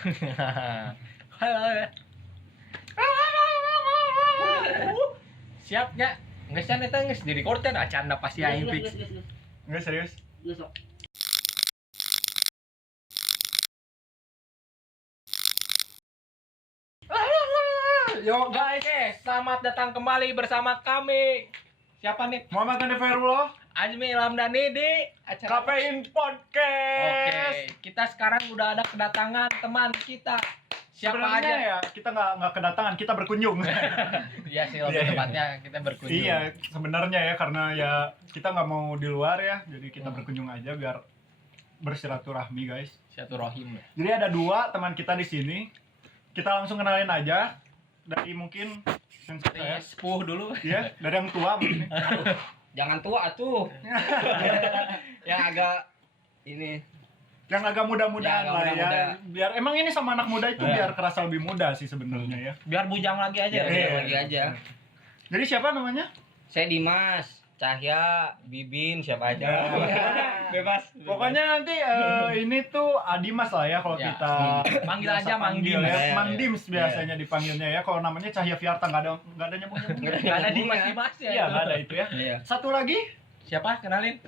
Halo. Siapnya? Nggak sana eta geus di record teh acan pasti aing fix. Enggak serius. Yo guys, selamat datang kembali bersama kami. Siapa nih? Muhammad Handi Fairullah, Azmi Lamdani di acara Kafein Podcast. Oke, kita sekarang udah ada kedatangan teman kita. Siapa Sebenarnya aja? ya, kita nggak kedatangan, kita berkunjung. Iya sih, lebih Iya. tepatnya kita berkunjung. Iya, sebenarnya ya karena ya kita nggak mau di luar ya, jadi kita berkunjung aja biar bersilaturahmi guys. Silaturahim. Jadi ada dua teman kita di sini. Kita langsung kenalin aja dari mungkin yang saya, Sepuh dulu. ya dari yang tua mungkin. Jangan tua atuh. Yang agak ini. Yang agak muda-mudaan Yang agak lah ya. muda-muda. Biar emang ini sama anak muda itu Iya. biar kerasa lebih muda sih sebenarnya ya. Biar bujang lagi aja. Biar Iya. lagi aja. Jadi siapa namanya? Saya Dimas, Cahya, Bibin, siapa aja. Bebas. Pokoknya nanti ini tuh Adimas lah ya kalau Ya. kita Panggil biasa aja Mang panggil Dimas. ya. Mang Dims biasanya dipanggilnya ya. Kalau namanya Cahya Fiarta nggak ada nyambung-nyambung. Enggak ada Dimas ya. Iya, itu. nggak ada itu ya. Iya. Satu lagi. Siapa? Kenalin.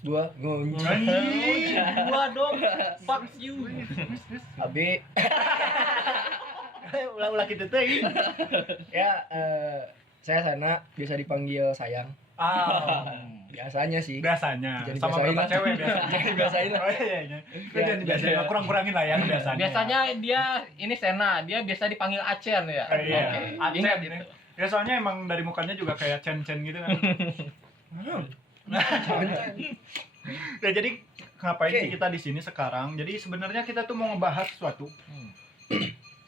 Dua gonjang. Anjing. Gua dong. Fuck you. Abi. Ulah kita teh. Ya, saya Sana, biasa dipanggil sayang. Ah, Biasanya sih. biasanya Jadi sama biasain berapa lah. cewek biasanya. Jadi biasain lah. Oh iya iya. Itu Ya, jangan dibiasain lah, kurang-kurangin lah ya biasanya. Biasanya dia ini Sena, dia biasa dipanggil Acen ya. Iya. Oke. Acen Ingat ini. itu. Ya soalnya emang dari mukanya juga kayak Chen gitu kan. Ya jadi ngapain Oke. sih kita di sini sekarang? Jadi sebenarnya kita tuh mau ngebahas suatu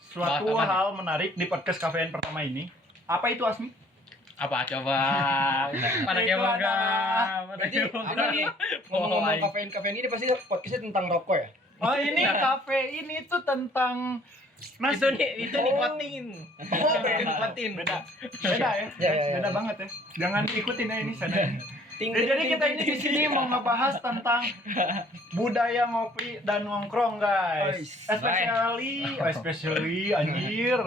suatu Bahas apa hal menarik di podcast kafein pertama ini. Apa itu Asmi? Apa coba? Pada Itu kemoga. adalah- Pada Berarti kemoga. apa nih? Ngomong-ngomong kafein ini pasti podcastnya tentang rokok ya? Oh ini kafein itu tentang nasi. Itu nikotin. Oh, Nikotin. beda. Beda ya. Ya, ya, ya. Beda banget ya. Jangan ikutin ya ini sana. Ting, Ya, jadi ting, kita ting, ini ting, di sini mau ngebahas tentang budaya ngopi dan nongkrong guys. Especially anjir.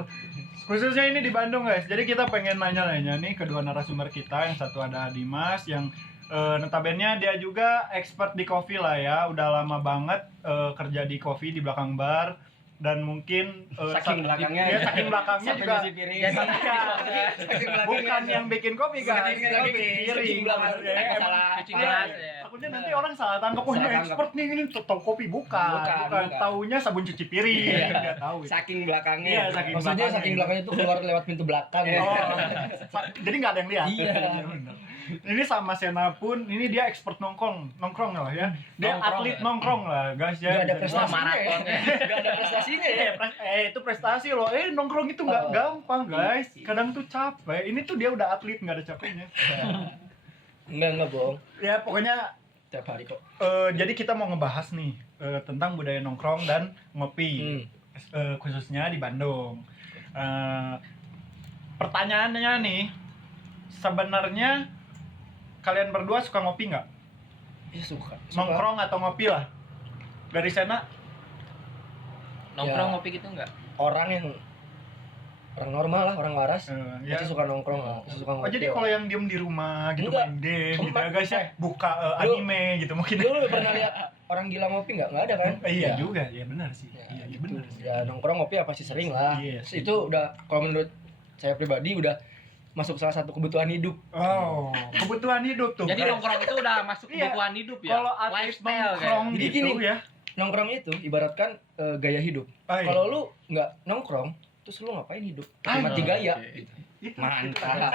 Khususnya ini di Bandung guys. Jadi kita pengen nanya-nanya nih kedua narasumber kita. Yang satu ada Dimas yang notabene dia juga expert di kopi lah ya. Udah lama banget kerja di kopi di belakang bar. Dan mungkin Saking belakangnya ya, saking belakangnya sampai juga nyuci piring. Ya, Iya. Saking belakangnya Bukan aja. yang bikin kopi Bukan guys, yang bikin kopi, piring. saking belakang. Ya, emang Salah. Cuci Iya, gelas ya. takutnya nanti orang salah tangkap, oh ini Salah expert nih, ini tau kopi. Bukan. Bukan. Taunya sabun cuci piring, Iya. nggak tahu. Saking belakangnya. Iya, saking Maksudnya belakangnya. saking belakangnya tuh keluar lewat pintu belakang. Oh, jadi nggak ada yang lihat. Iya. Bener. Ini sama Sena pun, ini dia expert nongkrong lah ya. Dia Nongkrong atlet ya. nongkrong lah, guys ya. Gak ada Bisa prestasinya maraton ya. Gak ada prestasinya ya. itu prestasi loh. Nongkrong itu nggak Oh. gampang guys. Kadang tuh capek. Ini tuh dia udah atlet nggak ada capeknya. Enggak bohong. Ya pokoknya Tiap hari kok. jadi kita mau ngebahas nih tentang budaya nongkrong dan ngopi, khususnya di Bandung. Pertanyaannya nih, sebenarnya kalian berdua suka ngopi nggak? Iya suka. Nongkrong atau ngopi lah? Dari sana? Nongkrong Ya. ngopi gitu enggak? Orang yang orang normal lah, orang waras. Ya. Pasti suka nongkrong lah, pasti suka Oh ngopi. jadi kalau yang diem di rumah gitu Enggak. main game gitu ya Emang- guys ya, buka anime gitu mungkin. Lu pernah lihat orang gila ngopi nggak? Nggak ada kan? Iya Ya. juga, ya benar sih. Ya, Iya gitu. benar sih. Ya nongkrong ngopi ya pasti sering lah. Iya sih. Itu udah kalau menurut saya pribadi udah masuk salah satu kebutuhan hidup. Oh, kebutuhan hidup tuh. Jadi nongkrong itu udah masuk Iya. kebutuhan hidup ya. Kalau atlet Lifestyle nongkrong Jadi gitu gini. ya. Nongkrong itu ibaratkan gaya hidup. Oh, iya. Kalau lu nggak nongkrong, terus lu ngapain hidup? Ah, Mati gaya. Itu, Mantap.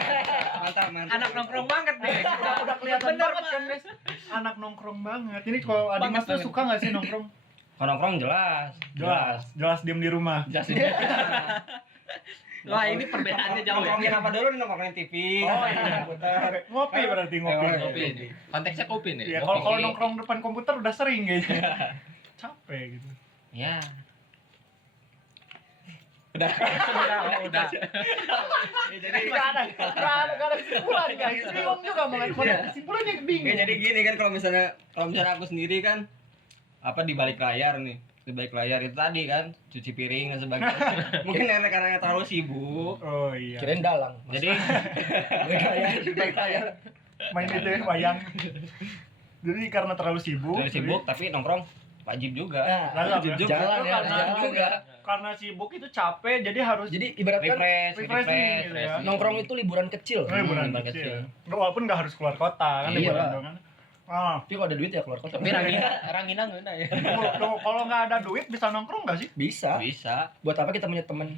Mantap, mantap. Anak nongkrong banget deh. udah kelihatan Bener, banget kan guys. Anak nongkrong banget. Ini kalau Banget, Adimas tuh banget. suka nggak sih nongkrong? Kalau nongkrong jelas. Jelas diem di rumah. Jelas. Wah, ini perbedaannya jauh ya. Nongkrongin apa dulu nih? Nongkrongin TV. Oh iya. Putar. Ngopi berarti ngopi. Kopi ini. Konteksnya kopi nih. Iya, kalau nongkrong depan komputer udah sering kayaknya. Capek gitu. Ya. Udah. Udah. Jadi Nggak ada kesimpulan guys. Bingung juga mau Iya. ngomong kesimpulannya bingung. jadi gini kan kalau misalnya aku sendiri kan apa di balik layar nih. di balik layar itu tadi kan cuci piring dan sebagainya. Mungkin karena terlalu sibuk. Oh iya. Kirain dalang. Jadi Baik layar. Main itu ya, wayang. Jadi karena terlalu sibuk. tapi nongkrong wajib juga. Nah, Wajib juga. Jalan ya, karena, jalan juga. karena sibuk itu capek, jadi harus Jadi ibaratkan refreshing gitu ya. nongkrong itu liburan kecil. liburan liburan kecil. Walaupun nggak harus keluar kota kan Iya. liburan doang kan. Ah, Tapi kalau ada duit ya keluar kota. Tapi Rangina ngeuna ya. kalau nggak ada duit bisa nongkrong nggak sih? Bisa. Bisa. Buat apa kita punya teman?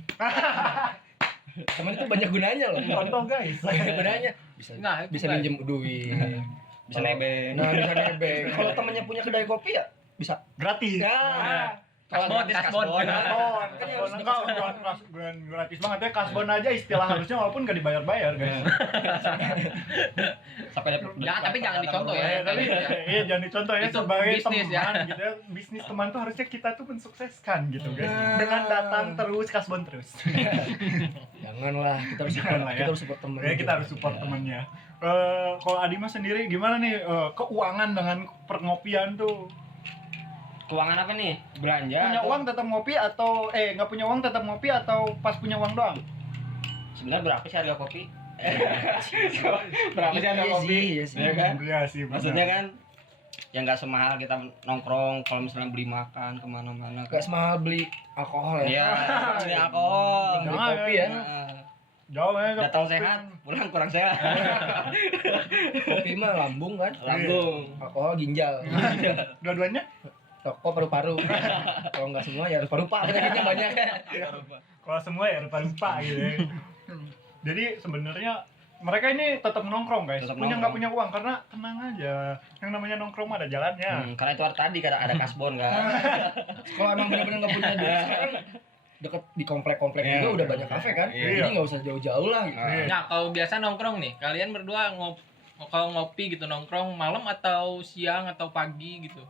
Teman itu banyak gunanya loh. Contoh guys. Banyak gunanya. Bisa Nah, itu bisa kan. minjem duit. Bisa nebeng. Nah, bisa nebeng. Kalau temannya punya kedai kopi ya bisa. Gratis. Ya. Kasbon. Kasbon, enggak gratis banget ya. Kasbon aja istilah harusnya walaupun nggak dibayar-bayar guys. Sampai dapat. Tapi jangan dicontoh ya. Tapi iya jangan dicontoh ya Itu sebagai bisnis teman ya. gitu ya. Bisnis teman tuh harusnya kita tuh mensukseskan gitu guys. Dengan datang terus kasbon terus. Janganlah, kita harus support, Janganlah ya. kita harus support teman. Ya kita harus support temannya. Kalau Adima sendiri gimana nih keuangan dengan perngopian tuh? Keuangan apa nih? Belanja. Punya atau- uang tetap ngopi atau nggak punya uang tetap ngopi atau pas punya uang doang? Sebenarnya berapa sih harga kopi? Berapa sih harga Iya kopi? sih, iya sih. Ya kan? Iya sih. benar. Maksudnya kan ya nggak semahal kita nongkrong kalau misalnya beli makan kemana-mana. Gak semahal beli alkohol ya. Iya, beli alkohol. Beli Jangan, kopi ya. Nah, Jauh ya. datang sehat, pulang kurang sehat. Kopi mah lambung kan. Lambung. Alkohol ginjal. Dua-duanya? Rokok paru-paru. Kalau nggak semua ya rupa-rupa penyakitnya banyak. Kalau semua ya rupa-rupa gitu ya. Jadi sebenarnya mereka ini tetap nongkrong guys. Tetap Punya nongkrong. nggak punya uang karena tenang aja. Yang namanya nongkrong mah ada jalannya. Karena itu tadi kan ada kasbon kan. Kalau emang benar-benar nggak punya duit sekarang deket di komplek-komplek Iya. juga udah banyak kafe kan. Iya. Jadi nggak usah jauh-jauh lah gitu. Iya. Nah, kalau biasa nongkrong nih, kalian berdua kalau ngopi gitu nongkrong malam atau siang atau pagi gitu?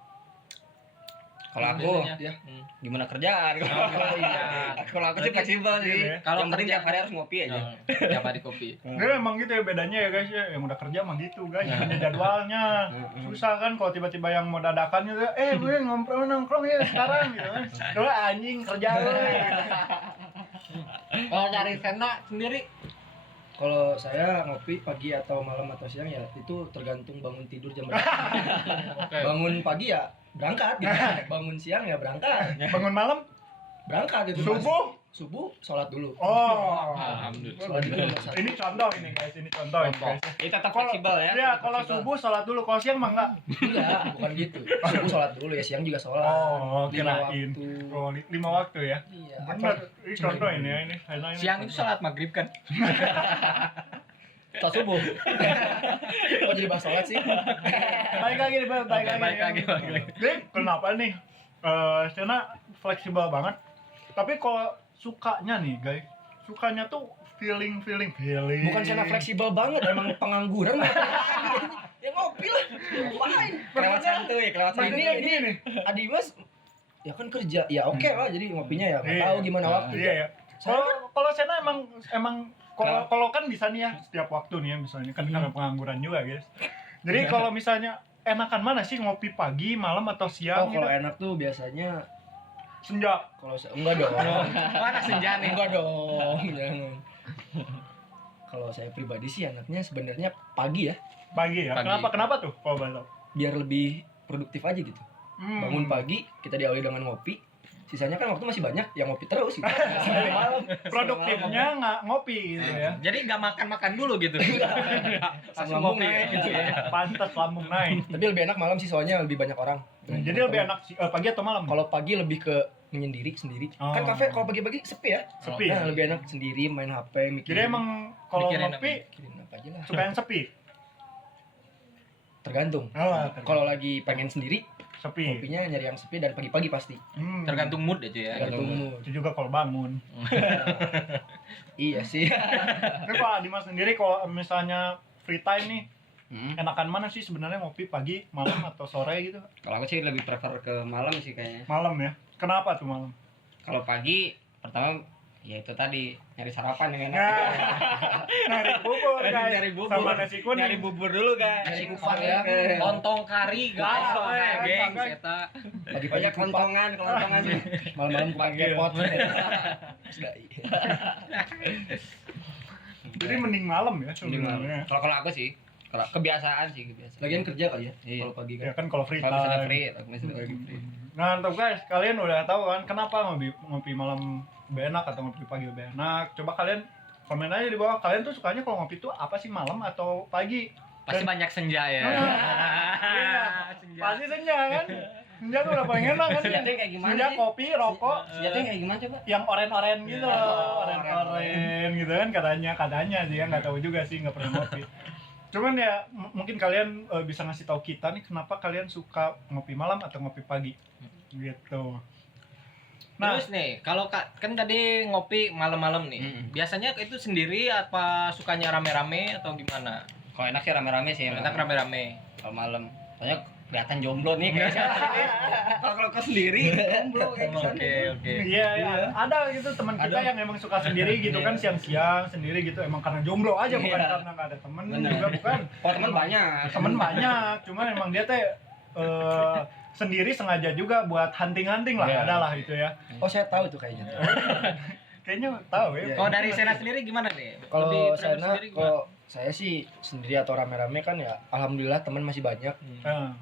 Kalau aku Biasanya. ya. gimana kerjaan? Oh iya. Kalau aku sih fleksibel sih. Iya, ya. Kalau Yang penting kerja- tiap hari harus ngopi aja. Tiap hari kopi. Jadi emang gitu ya bedanya ya guys ya. Yang udah kerja mah gitu guys. Punya jadwalnya. Susah kan kalau tiba-tiba yang mau dadakan gitu. Gue nongkrong ya sekarang gitu kan. Coba anjing kerja lu. Gitu. Kalau cari Sena sendiri Kalau saya ngopi pagi atau malam atau siang ya itu tergantung bangun tidur jam berapa. Oke. Bangun pagi ya berangkat gitu. Bangun siang ya berangkat. Bangun malam Berangkat gitu. subuh. Subuh sholat dulu. Oh. Alhamdulillah. Sholat dulu nomor satu. Ini contoh ini guys, ini contoh ini guys. Itu tetap Kalau fleksibel ya. Iya, tetap kalau fleksibel. subuh sholat dulu, kalau siang mah enggak. Enggak, bukan gitu. Subuh sholat dulu ya, siang juga sholat. Oh, Lima kirain. waktu. Oh, 5 waktu ya. Iya. Benar. Ini contoh ini ya ini. Ini Siang itu sholat maghrib kan? Sholat subuh. Kok jadi bahas sholat sih? Baik lagi nih, baik Oke, balik lagi. Jadi kenapa nih? Sena fleksibel banget. Tapi kalau sukanya nih, guys. Sukanya tuh feeling. Bukan Sena fleksibel banget, emang pengangguran. Ya ngopi lah. Ngapain? Kelewat santuy, kelewat santuy. Ini nih. Adimas ya kan kerja. Ya oke lah, jadi ngopinya ya nggak Iya. tahu gimana waktu. Iya ya. Kalau Sena emang kalau kan bisa nih ya setiap waktu nih ya misalnya kan karena pengangguran juga, guys. Jadi kalau misalnya enakan mana sih ngopi pagi, malam atau Oh, siang gitu? kalau enak tuh biasanya Senja. enggak dong. Mana senja nih? Enggak dong, jangan. Kalau saya pribadi sih anaknya sebenarnya pagi ya, Pagi ya. Pagi. Kenapa tuh kalau boleh tahu? biar lebih produktif aja gitu. Bangun pagi, kita diawali dengan ngopi. Sisanya kan waktu masih banyak, yang ngopi terus gitu. Sampai malam. Produktifnya nggak ngopi gitu ya. Jadi nggak makan gitu. Langsung ngopi gitu ya. Pantas lambung naik. Tapi lebih enak malam sih soalnya lebih banyak orang. Jadi lebih enak pagi atau malam? Kalau pagi lebih ke menyendiri sendiri. Oh. Kan kafe kalau pagi-pagi sepi ya. Sepi. Nah, lebih enak sendiri main HP, mikirin. Jadi emang kalau Mikirin ngopi mikirin apa aja lah. suka yang sepi. Tergantung. Oh, Kalau lagi pengen sendiri, sepi. kopinya nyari yang sepi dan pagi-pagi pasti. Tergantung mood aja ya. Tergantung mood. Itu juga kalau bangun. Iya sih. Tapi kalau Dimas sendiri kalau misalnya free time nih, enakan mana sih sebenarnya ngopi pagi, malam atau sore gitu? Kalau aku sih lebih prefer ke malam sih kayaknya. Malam ya. Kenapa tuh malam? Kalau pagi pertama Ya itu tadi nyari sarapan yang enak. Nah, nyari bubur guys. Nyari bubur. Sama nasi kuning. Nyari bubur dulu guys. Nyari Nasi kupang kuning, ya. lontong kari guys. Ah, Wah, mantap, geng, guys. eta. Pagi-pagi Banyak kupang, kelontongan malam-malam kupang Panggil. kepot. Sedai. Jadi mending malam ya Mending malam. sebenarnya. Kalau aku sih, kalau kebiasaan sih kebiasaan. Lagian kerja kali ya. Iya. Kalau pagi Ya kan. kan kalau free Kalau misalnya time. free, aku misalnya lagi free. Nah, untuk guys, kalian udah tahu kan kenapa ngopi malam lebih enak atau ngopi pagi lebih enak? Coba kalian komen aja di bawah. Kalian tuh sukanya kalau ngopi tuh apa sih, malam atau pagi? Pasti banyak senja ya. Iya. Senja. Pasti senja kan? Senja tuh udah paling enak kan? Senja kayak gimana Senja, sih? kopi, rokok, Senjatanya kayak gimana coba? yang oren-oren gitu loh. Oh, Oren-oren gitu kan katanya sih ya, nggak tahu juga sih, nggak pernah ngopi. Cuman ya mungkin kalian bisa ngasih tahu kita nih kenapa kalian suka ngopi malam atau ngopi pagi gitu. Nah, Terus nih, kalau kan tadi ngopi malam-malam nih. Biasanya itu sendiri apa sukanya rame-rame atau gimana? Kalau enak sih rame-rame sih. Enak rame-rame. Kalau malam. Soalnya kelihatan jomblo nih kayaknya. Kalau kau sendiri jomblo kayak Oke, misalnya. oke. iya, ada gitu teman kita yang emang suka sendiri gitu kan, siang-siang sendiri gitu, emang karena jomblo aja, bukan Iya. karena nggak ada temen Bener. juga, bukan. Oh teman banyak. Temen banyak, cuman emang dia teh sendiri sengaja juga buat hunting-hunting lah, Iya. ada lah itu ya. Oh, saya tahu tuh kayaknya. Kayaknya tahu ya. Iya. Kalau dari Sena sendiri gimana nih? Kalau Lebih prefer saya sendiri gimana? kalau saya sih sendiri atau rame-rame kan ya alhamdulillah teman masih banyak. Nah,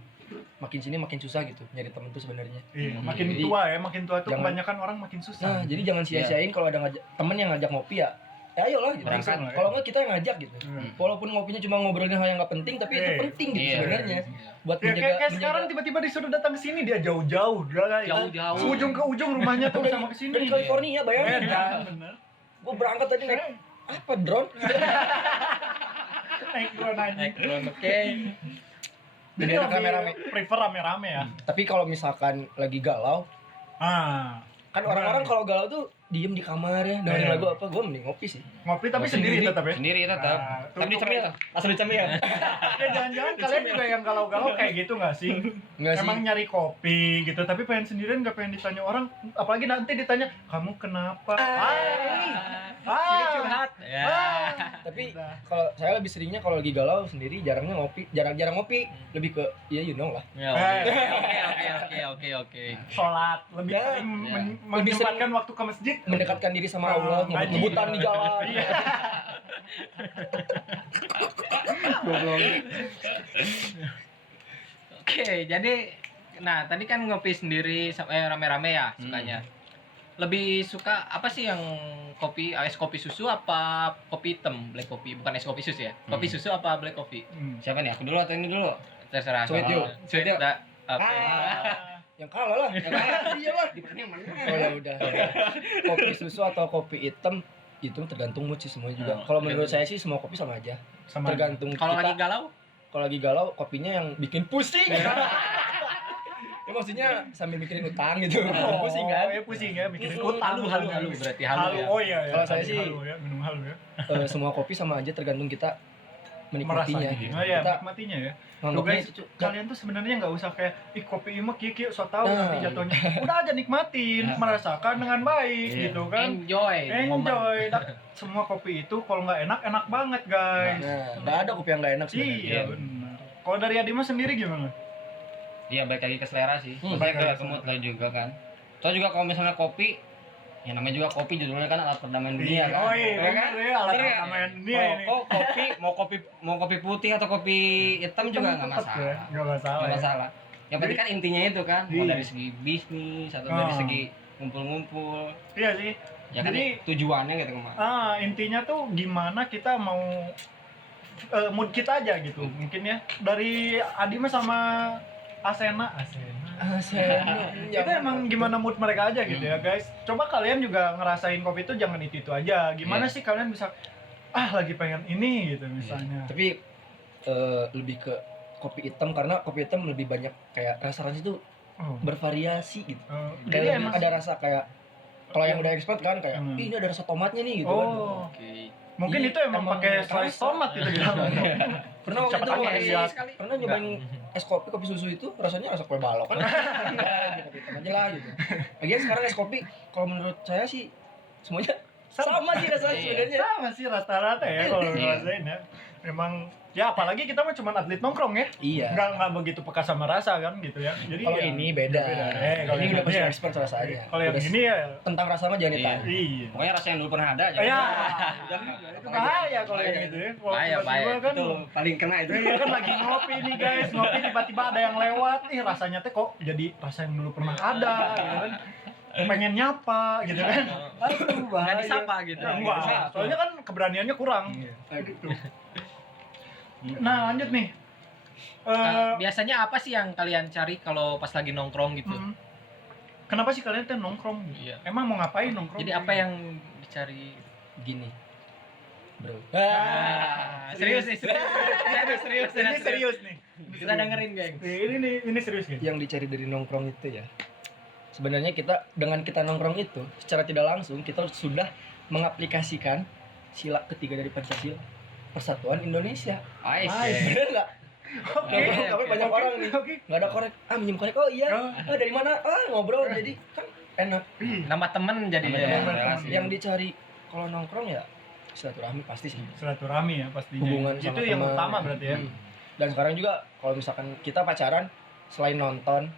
Makin sini makin susah gitu nyari temen tuh sebenarnya. iya, makin Jadi, tua ya, makin tua tuh jangan- kebanyakan orang makin Nah, susah. jadi jangan sia-siain kalau ada temen yang ngajak ngopi ya. Ya ayolah gitu. Berangkat lah ya. Kalau enggak kita yang ngajak gitu. Hmm. Walaupun ngopinya cuma ngobrolin hal yang nggak penting tapi itu Iya. penting gitu Iya. sebenarnya. Buat Ya, kayak sekarang tiba-tiba disuruh datang ke sini, dia jauh-jauh, guys. Jauh-jauh. Ujung ke ujung rumahnya tuh sama ke sini. dari California bayangin. Beda, bener. Gua berangkat tadi naik apa drone? Naik drone aja. Naik drone, oke. Jadi Jadi enak rame-rame. prefer rame-rame ya. Tapi kalau misalkan lagi galau, Ah, kan orang-orang kalau galau tuh diem di kamar ya, dengerin Iya. lagu apa, gua mending ngopi sih. ngopi tapi Ngopi sendiri sendiri. tetap ya. Sendiri tetap. Nah, tuh, Tapi dicemil. Langsung dicemil. Ya jangan-jangan kalian juga yang galau-galau kayak gitu nggak sih? Enggak sih. Emang nyari kopi gitu, tapi pengen sendirian nggak pengen ditanya orang, apalagi nanti ditanya kamu kenapa? Jadi curhat. Ya. Tapi Udah. kalau saya lebih seringnya kalau lagi galau sendiri jarangnya ngopi, jarang-jarang ngopi, lebih ke ya you know lah. Ya, oke. Sholat lebih Ya. sering Ya. menyempatkan waktu ke masjid. Mendekatkan diri sama Allah, Ngaji. ngebut-ngebutan di jalan. Iya. Oke, jadi nah tadi kan ngopi sendiri rame-rame ya sukanya. Lebih suka apa sih yang kopi, es kopi susu apa kopi hitam, black coffee? Bukan es kopi susu ya. Kopi susu apa black coffee? Siapa nih? Aku dulu atau ini dulu? Terserah. Sweet yuk. Sweet Sweet yuk. dah. Oke. Yang kalah lah. Iya lah. Yang mana? Oh ya udah. Kopi susu atau kopi hitam itu tergantung mood sih semuanya juga. Oh, Kalau menurut tergantung. saya sih semua kopi sama aja. Sama Tergantung Kalau lagi kita. galau? Kalau lagi galau kopinya yang bikin pusing. Ya maksudnya sambil mikirin utang gitu. Oh, Pusing kan? ya pusing ya, bikin utang. Halu berarti halu ya. Oh iya ya. Kalau saya tadi sih- halu ya, minum halu ya. Semua kopi sama aja tergantung kita menikmatinya. Merasanya. Oh iya, Kita nikmatinya ya. Tuh nganggapnya guys, itu kalian tuh sebenarnya nggak usah kayak ih kopi ini mah kiki so tahu Nah. nanti jatuhnya. Udah aja nikmatin, merasakan dengan baik Iya. gitu kan. Enjoy. momen. Enjoy. Nah, semua kopi itu kalau nggak enak enak banget guys. Nah, nggak ada kopi yang nggak enak sebenarnya. Iya benar. Kalau dari Adima sendiri gimana? Iya, balik lagi ke selera sih. Hmm, Balik balik ke lagi mood lah juga kan. Toh juga kalau misalnya kopi, ya namanya juga kopi judulnya kan alat perdamaian dunia kan. Oh iya, Ya kan? bener ya, alat Bener ya? perdamaian dunia Mau ini. kok mau kopi putih atau kopi hitam juga nggak Tetep masalah. ya, nggak masalah. Nggak ya. masalah. Yang penting kan intinya itu kan, mau Iya. dari segi bisnis atau dari Oh. segi ngumpul-ngumpul. Iya sih. Ya kan Jadi- tujuannya gitu kemana. Intinya tuh gimana kita mau mood kita aja gitu. Mungkin ya dari Adima sama Asena. Ya, Itu emang gimana mood mereka aja gitu ya guys. Coba kalian juga ngerasain kopi itu jangan itu aja. Gimana Iya. sih kalian bisa lagi pengen ini gitu misalnya. Tapi lebih ke kopi hitam karena kopi hitam lebih banyak kayak rasa-rasa itu Oh. bervariasi gitu. Jadi Kayak lebih emang ada rasa kayak kalau yang udah expert kan kayak ini ada rasa tomatnya nih gitu kan. Oh, Oke. mungkin Iya, itu emang emang pakai slice kerasa. tomat gitu bilang. Pernah waktu Siapa itu tahu gua ya. pernah nyobain es kopi susu itu rasanya rasa kue balok kan. Kopi hitam aja lah gitu. Lagian sekarang es kopi kalau menurut saya sih semuanya Sama sih rasanya sebenarnya. Sama sih rata-rata ya kalau ngerasain ya. Memang ya apalagi kita mah cuma atlet nongkrong ya. Iya. Nggak begitu peka sama rasa kan gitu ya. Jadi Kalau ya, ini beda. Kalau Ini yang udah pasti ini ya. expert rasanya. Kalau yang Udah ini ya tentang rasa mah jangan ditanya. iya. Pokoknya rasa yang dulu pernah ada aja. Ya, itu bahaya kalau yang gitu ya. Kalau Bahaya, tiba-tiba bahaya. kan Itu paling kena itu. iya kan lagi ngopi nih guys, ngopi tiba-tiba ada yang lewat, rasanya teh kok jadi rasa yang dulu pernah ada gitu kan. Pengen nyapa gitu kan. Aduh, bahaya. Nggak disapa gitu. Ya, enggak, soalnya kan keberaniannya kurang. Gitu. Nah, lanjut nih. Biasanya apa sih yang kalian cari kalau pas lagi nongkrong gitu? Kenapa sih kalian teh nongkrong? Iya. Emang mau ngapain nongkrong? Jadi apa yang dicari? Gini. Bro. Serius nih, serius. Ini serius nih. Kita dengerin, geng. Ini serius guys. Yang dicari dari nongkrong itu ya. Sebenarnya dengan kita nongkrong itu secara tidak langsung kita sudah mengaplikasikan sila ketiga dari Pancasila, Persatuan Indonesia. Bener nggak? Oke. Tapi banyak orang nih nggak ada korek. Minjem korek. Oh iya. Dari mana? Ngobrol. Jadi kan enak. Nama temen jadi Yang dicari kalau nongkrong ya silaturahmi pasti sih. Silaturahmi ya pastinya. Hubungan itu sama yang teman. utama berarti ya. Dan sekarang juga kalau misalkan kita pacaran selain nonton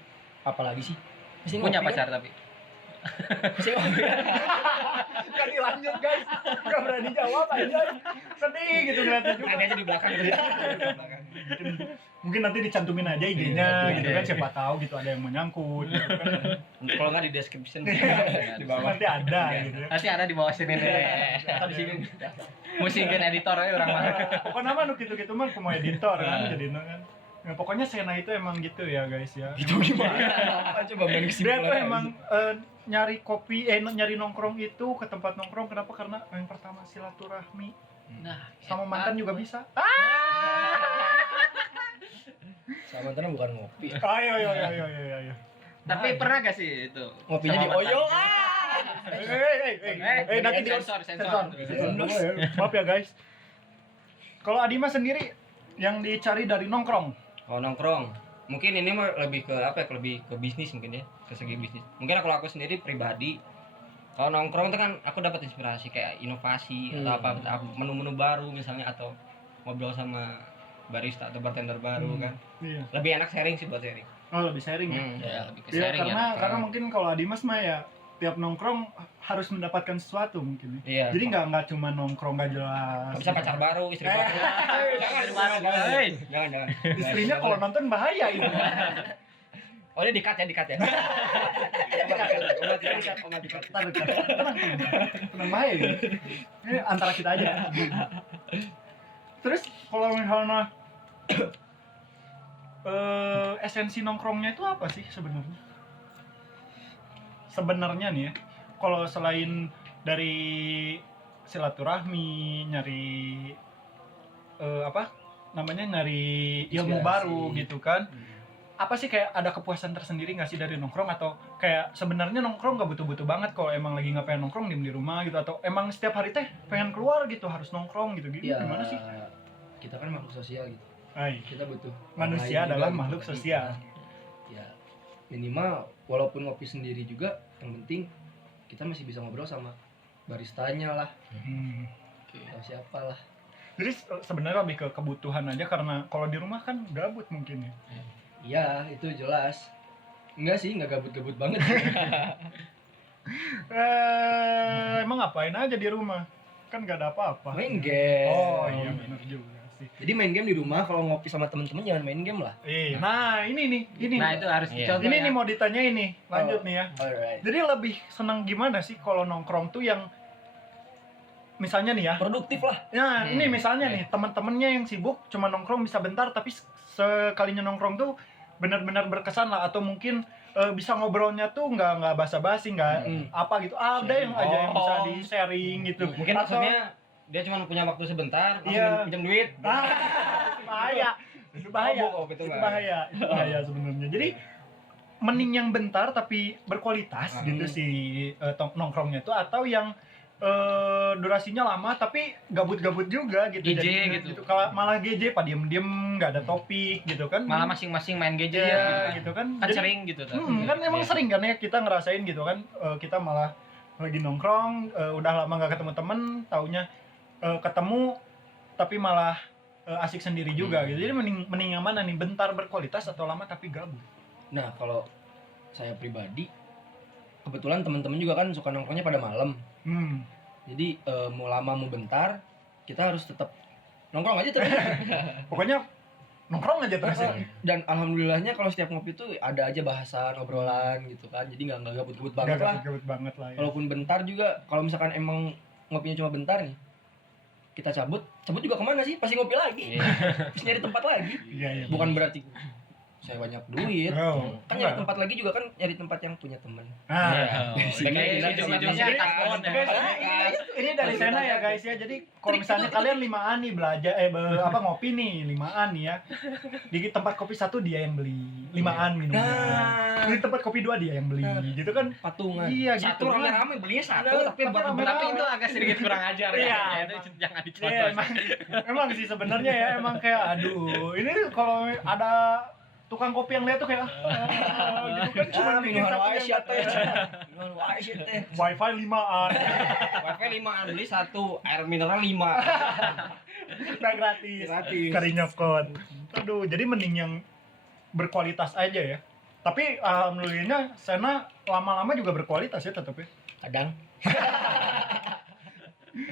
apalagi sih? Mesti punya ngopi, pacar tapi. kan? Mesti ngopi. Kan dilanjut guys. Gak berani jawab aja. Sedih gitu ngeliatnya juga. Ada aja di belakang. Mungkin nanti dicantumin aja IG-nya gitu kan, siapa tahu gitu ada yang menyangkut gitu kan. Kalau nggak di description Di bawah nanti ada gitu ya. Nanti ada di bawah sini nih. Atau di sini. Musikin editor aja orang mah. Pokoknya mah gitu-gitu mah aku mau editor kan jadi kan. Nah, pokoknya Sena itu emang gitu ya guys ya. Itu gimana? Coba main Dia kesimpulan. tuh emang nyari kopi, nyari nongkrong itu ke tempat nongkrong. Kenapa? Karena yang pertama silaturahmi. Nah, Sama mantan juga bisa. Sama mantan bukan ngopi. Ayo. tapi pernah gak sih itu? Ngopinya sama di mantan? Oyo. Nanti sensor. Maaf ya guys. Kalau Adima sendiri yang dicari dari nongkrong. Oh nongkrong, mungkin ini mah lebih ke apa ya? Lebih ke bisnis mungkin ya, ke segi bisnis. Mungkin kalau aku sendiri pribadi, kalau nongkrong itu kan aku dapat inspirasi kayak inovasi atau apa menu-menu baru misalnya atau ngobrol sama barista atau bartender baru kan. Iya. Lebih enak sharing sih buat sharing. Oh, lebih sharing ya. Ya, lebih ke Iya, sharing karena mungkin kalau Adimas mah ya tiap nongkrong harus mendapatkan sesuatu mungkin. Iya. Jadi nggak cuma nongkrong nggak jelas. Bisa pacar baru, istri baru. Jangan. Istrinya kalau nonton bahaya itu. Oh ini dikat ya. Tenang bahaya gitu. Ini antara kita aja. Terus kalau misalnya esensi nongkrongnya itu apa sih sebenarnya? Sebenarnya nih ya, kalau selain dari silaturahmi, nyari nyari ilmu Inspirasi. baru gitu kan. Apa sih kayak ada kepuasan tersendiri nggak sih dari nongkrong, atau kayak sebenarnya nongkrong nggak butuh-butuh banget kalau emang lagi nggak pengen nongkrong diem di rumah gitu, atau emang setiap hari teh pengen keluar gitu harus nongkrong gitu Ya, gimana sih? kita kan makhluk sosial gitu. Ay, Kita butuh manusia orang lain adalah juga makhluk gitu. sosial. Ya minimal walaupun ngopi sendiri juga yang penting kita masih bisa ngobrol sama baristanya lah atau siapa lah. Jadi sebenarnya lebih ke kebutuhan aja, karena kalau di rumah kan gabut mungkin ya. Iya itu jelas. Enggak sih, enggak gabut-gabut banget. Emang ngapain aja di rumah? Kan gak ada apa-apa. Main game. Oh iya benar juga sih. Jadi main game di rumah, kalau ngopi sama temen-temen jangan main game lah. Nah ini. Nah, itu harus Iya. dicontoh Ini ya. nih mau ditanya ini. Lanjut nih ya. Alright. Jadi lebih senang gimana sih kalau nongkrong tuh yang misalnya nih ya. Produktif lah. Nah, ini misalnya Oke. nih teman-temannya yang sibuk cuma nongkrong bisa bentar, tapi sekalinya nongkrong tuh benar-benar berkesan lah, atau mungkin bisa ngobrolnya tuh nggak basa-basi, nggak apa gitu. Ada yang aja yang bisa di sharing gitu. Mungkin Atau- maksudnya dia cuma punya waktu sebentar, Iya. pinjam duit. bahaya. Itu bahaya. Mabuk, itu Itu bahaya. bahaya. Itu bahaya sebenarnya. Jadi mending yang bentar tapi berkualitas gitu sih nongkrongnya tuh, atau yang durasinya lama tapi gabut-gabut juga gitu. GJ Jadinya gitu. Kalau malah GJ pak diem-diem nggak ada topik gitu kan. Malah masing-masing main gadget Iya gitu kan. kan Jadi- sering gitu tuh. kan emang Iya. sering kan ya kita ngerasain gitu kan, kita malah lagi nongkrong, udah lama nggak ketemu temen, taunya ketemu tapi malah asik sendiri juga gitu. Jadi mending yang mana nih, bentar berkualitas atau lama tapi gabut? Nah, kalau saya pribadi kebetulan teman-teman juga kan suka nongkrongnya pada malam. Jadi mau lama mau bentar kita harus tetap nongkrong aja terus. Pokoknya nongkrong aja terus ya. Dan alhamdulillahnya kalau setiap ngopi tuh ada aja bahasan, obrolan gitu kan. Jadi nggak gabut-gabut banget lah. Gabut banget lah ya. Walaupun bentar juga, kalau misalkan emang ngopinya cuma bentar nih, kita cabut juga kemana sih? Pasti ngopi lagi. Terus nyari tempat lagi. Iya. Bukan berarti saya banyak duit. Oh, Kan nyari tempat lagi juga kan nyari tempat yang punya temen. Nah, Kayak ujung-ujungnya tasbon ya. guys, ini dari Sena ya guys ya. Jadi kalau misalnya kalian 5-an nih belajar ngopi nih 5-an nih ya. Di tempat kopi 1 dia yang beli, 5-an minumnya. Nah, Di tempat kopi 2 dia yang beli. Gitu kan. patungan. Iya Satu gitu kan. rame-rame belinya satu Nah, tapi tapi buat rame-rame. Tapi itu agak sedikit kurang ajar Iya. ya. Itu jangan dicontoh. Iya, emang sih sebenarnya ya, emang kayak aduh, ini kalau ada tukang kopi yang lihat tuh kayak gitu kan cuma bikin minuman satu wae yang sih teh. Minuman wae sih teh. wifi 5-an wifi 5an beli satu, air mineral 5. udah gratis kari nyokot. Aduh, jadi mending yang berkualitas aja ya. Tapi alhamdulillahnya Sena lama-lama juga berkualitas ya tetap ya. Kadang.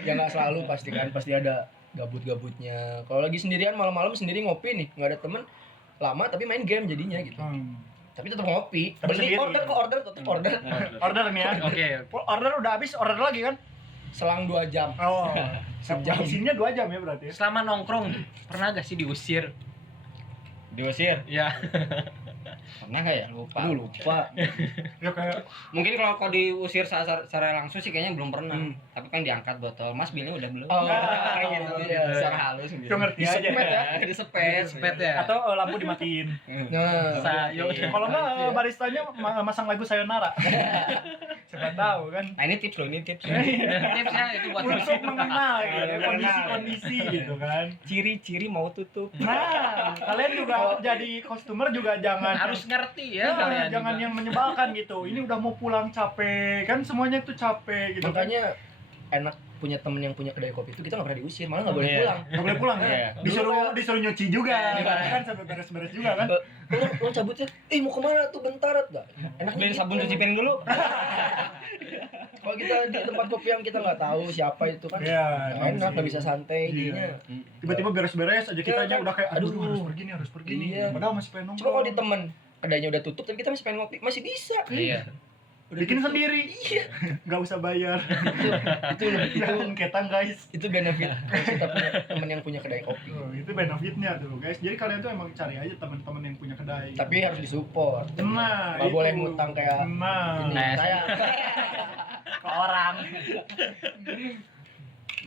Ya nggak selalu pasti kan, pasti ada gabut-gabutnya. Kalau lagi sendirian malam-malam sendiri ngopi nih, nggak ada temen, lama tapi main game jadinya gitu. Tapi tetap ngopi. Tapi Beli sendiri. tetap order. Order nih ya. Oke. Order udah habis, order lagi kan? Selang 2 jam. Oh. Sejam. Isinya 2 jam ya berarti ya. Selama nongkrong pernah gak sih diusir? Diusir. Ya. Pernah enggak ya? Lupa. Aduh, lupa. Ya kayak Mungkin kalau diusir secara langsung sih kayaknya belum pernah. Tapi kan diangkat botol. Mas bilnya udah belum? Oh, Kayak gitu. iya. Secara halus gitu. cuma ngerti aja. Disepet ya. Disepet. Sepet ya. Atau lampu dimatiin. Nah, Sayo. Kalau enggak baristanya masang lagu Sayonara. Siapa tahu kan. Nah, ini tips loh, ini tips. Tipsnya itu buat Untuk mengenal gitu, kondisi-kondisi gitu kan. Ciri-ciri mau tutup. Nah, kalian juga jadi customer juga jangan harus ngerti ya Nah, kalian jangan juga. yang menyebalkan gitu. Ini udah mau pulang capek, kan semuanya itu capek gitu. Kan. makanya enak punya temen yang punya kedai kopi itu kita nggak pernah diusir, malah nggak boleh Iya. pulang. Nggak boleh pulang ya. Iya. Disuruh nyuci juga. Iya. Kan sampai beres-beres juga kan. Lo cabutnya, mau kemana tuh bentar nggak? Enaknya Beli gitu. sabun cuci piring dulu. Kalau kita di tempat kopi yang kita nggak tahu siapa itu kan, Iya, nggak enak, sih. nggak bisa santai Iya. jadinya. Tiba-tiba beres-beres aja kita Iya, aja kan? udah kayak aduh, Aduh. harus pergi nih. Iya. Padahal masih pengen nongkrong. Coba kalau di temen kedainya udah tutup tapi kita masih pengen ngopi, masih bisa. Iya. Udah bikin tutup. sendiri. Iya. Nggak usah bayar. itu Jangan ketang guys. itu benefit kalau kita punya temen yang punya kedai kopi. Oh, itu benefitnya tuh guys. Jadi kalian tuh emang cari aja teman-teman yang punya kedai. Tapi harus disupport. Nah, Nggak itu. boleh ngutang kayak Nah, ini Nah, saya. ke orang.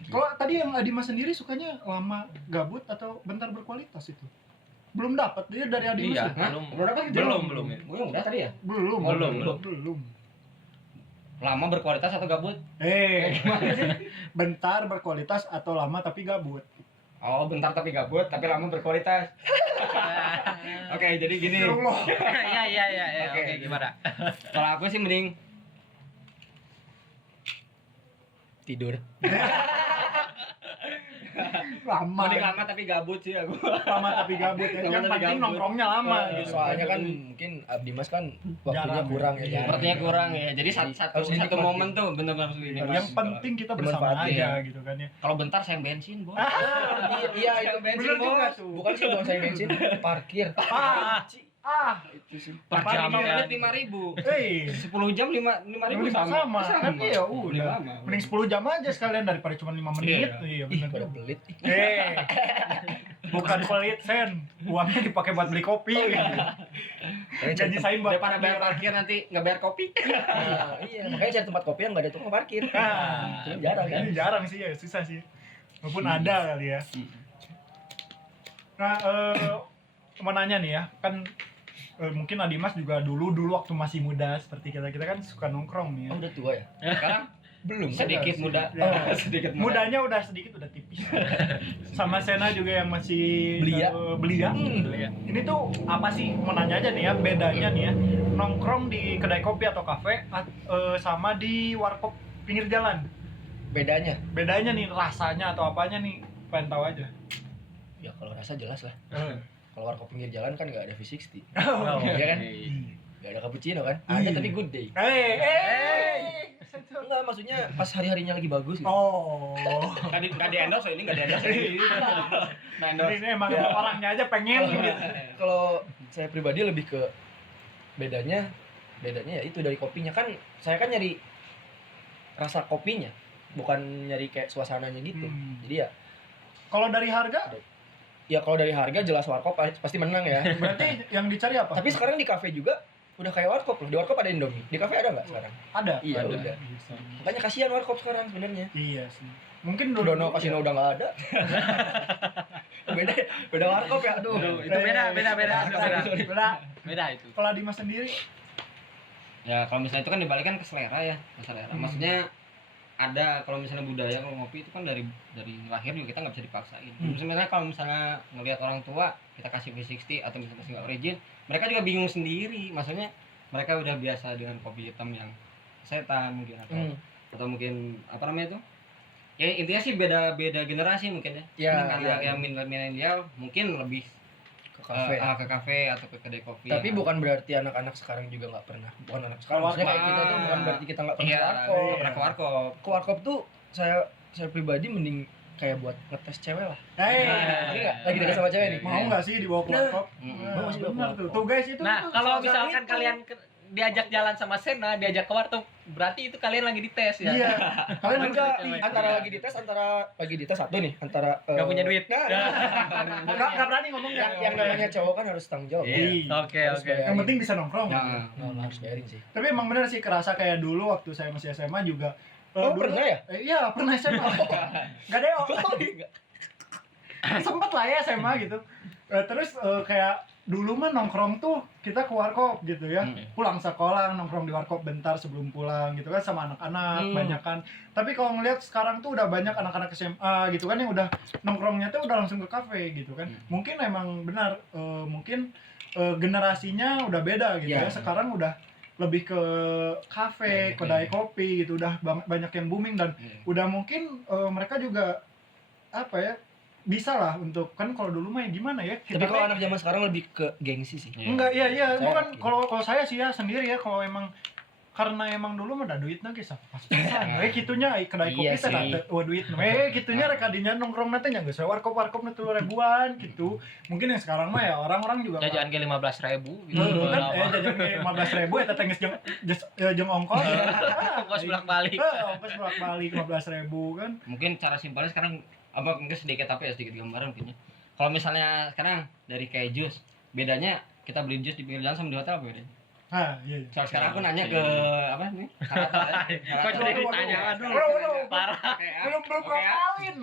Kalau tadi yang Adimas sendiri sukanya lama gabut atau bentar berkualitas itu? Belum dapat dia dari Adimas. Iya, ya? belum. Belum dapat? Belum ya. Gue udah tadi ya. Belum. Belum. Lama berkualitas atau gabut? Gimana sih? Bentar berkualitas atau lama tapi gabut? Oh, bentar tapi gabut, tapi lama berkualitas. Oke, jadi gini. Iya. Oke. Oke, gimana? Kalau aku sih mending Tidur. Lama. mending lama tapi gabut sih aku. Lama tapi gabut ya. Lama Yang tapi penting gabut. nongkrongnya lama gitu. Soalnya kan mungkin Abdimas kan waktunya Jarang, kurang ya. iya. jarang. Sepertinya kurang ya. Jadi satu Harus satu dinikmati. momen tuh benar-benar harus dinikmati. Yang penting kita bersama Dimanfaatin. aja gitu kan ya. Kalau bentar saya bensin, Bos. Iya, itu bensin, Bener juga Bos. tuh. bukan sih dong saya bensin, parkir. Itu sih. Per Depan jam 5 kan. menit 5.000. 10 10 jam 5.000 sama. Kan iya Udah udah. lama. Mending 10 jam aja sekalian daripada cuma 5 menit. Iya Ih, benar. pada pelit. Bukan pelit sen. Uangnya dipakai buat beli kopi. Janji sain buat Daripada bayar parkir nanti nggak bayar kopi. Nah, iya, makanya cari tempat kopi yang nggak ada tukang parkir. Nah, Itu jarang kan. ini jarang sih ya, susah sih. Walaupun ada kali ya. Nah, mau nanya nih ya, kan mungkin Adimas juga dulu waktu masih muda seperti kita kan suka nongkrong nih ya. Oh, udah tua ya? Sekarang Belum. sedikit sih. muda. Ya. Sedikit muda. Mudanya udah sedikit udah tipis. Sama Sena juga yang masih Belia. belia. Iya. Ini tuh apa sih, mau nanya aja nih ya, bedanya nih ya nongkrong di kedai kopi atau kafe sama di warkop pinggir jalan. Bedanya Bedanya nih rasanya atau apanya nih, pengen tahu aja. ya kalau rasa jelas lah. Eh. Kalau warkop pinggir jalan kan nggak ada V60, Oh, Iya kan? oke. nggak ada cappuccino kan? Ada Iya. tapi good day. Hey. Enggak, maksudnya pas hari-harinya lagi bagus gitu. Oh. Nggak di endorse ini, nggak di endorse. Nggak endorse. Ini emang Ya. orangnya aja pengen Kalau- gitu. Kalau saya pribadi lebih ke bedanya ya itu dari kopinya kan. Saya kan nyari rasa kopinya, bukan nyari kayak suasananya gitu. Jadi ya Kalau dari harga, kalau dari harga jelas warkop pasti menang ya. berarti yang dicari apa? Tapi sekarang di kafe juga udah kayak warkop loh. Di warkop ada Indomie. Di kafe ada nggak sekarang? ada. Iya, Ada. udah. Makanya kasihan warkop sekarang sebenarnya. Iya sih. Mungkin dulu Dono Kasino udah nggak ada. beda warkop ya. Aduh. Itu beda. Beda itu. Kalau Dimas sendiri, Ya kalau misalnya itu kan dibalikan ke selera ya, ke selera. Maksudnya ada kalau misalnya budaya kalau ngopi itu kan dari lahir juga kita nggak bisa dipaksain. Misalnya kalau misalnya ngelihat orang tua kita kasih V60 atau misalnya single origin, mereka juga bingung sendiri. Maksudnya mereka udah biasa dengan kopi hitam yang setan mungkin atau mungkin apa namanya itu? Ya intinya sih beda generasi mungkin ya. Ya, Anak-anak iya. yang milenial mungkin lebih Ke kafe. ke kafe atau ke kedai kopi. Tapi yang- bukan berarti anak-anak sekarang juga nggak pernah. Bukan anak sekarang. Maksudnya kayak kita tuh bukan berarti kita nggak pernah Iya, ke warkop. nggak pernah ke warkop. Ke warkop tuh saya pribadi mending kayak buat ngetes cewek lah. hey, Ini nggak? Lagi dekat sama cewek nih. mau nggak sih dibawa ke warkop? Mm-mm. Mau sih dibawa ke Benar tuh. warkop. Tuh guys itu. Nah, tuh kalau salah misalkan itu. kalian diajak jalan sama Sena, diajak ke warteg, berarti itu kalian lagi dites ya. Iya. Kalian Enggak, Cewek. antara lagi dites satu nih, antara Nggak punya duit. nggak berani ngomong yang namanya cowok kan harus tanggung jawab. Iya. Oke, Harus oke. bayar. Yang penting bisa nongkrong. Ya. Nggak, harus bayarin sih. Tapi emang bener sih kerasa kayak dulu waktu saya masih SMA juga. Oh, Dulu- pernah ya? Iya, pernah SMA. Gak ada sempet lah ya SMA gitu. Terus kayak dulu mah nongkrong tuh kita ke warkop gitu ya. Pulang sekolah nongkrong di warkop bentar sebelum pulang gitu kan sama anak-anak banyak kan. Tapi kalau ngelihat sekarang tuh udah banyak anak-anak SMA gitu kan yang udah nongkrongnya tuh udah langsung ke kafe gitu kan. Mungkin emang benar mungkin generasinya udah beda gitu Ya. ya. Sekarang udah lebih ke kafe, kedai kopi gitu, udah banyak yang booming dan udah mungkin mereka juga apa ya bisa lah untuk kan kalau dulu mah ya gimana ya Tapi kalau anak zaman sekarang lebih ke gengsi sih. enggak iya Saya bukan yakin. kalau saya sih ya sendiri ya kalau emang karena emang dulu mah ada duit lagi pas-pasan kitunya kedai kopi Iya teh sih. ada duit kitunya rek kadinya nongkrong nanti nya geus warkop na 3 ribuan gitu. Mungkin yang sekarang mah ya orang-orang juga Jajan ke 15.000 gitu. kan jajan ge 15.000 eta teh geus jeung ongkos. Ongkos bolak-balik. Ongkos bolak-balik 15.000 kan. Mungkin cara simpelnya sekarang apa mungkin sedikit tapi ya sedikit gambaran mungkin ya. Kalau misalnya sekarang dari kayak jus, bedanya kita beli jus di pinggir jalan sama di hotel apa bedanya? Iya. Soal sekarang aku nanya ke apa nih? Kok jadi ditanya? Aduh, parah. Belum ngapalin.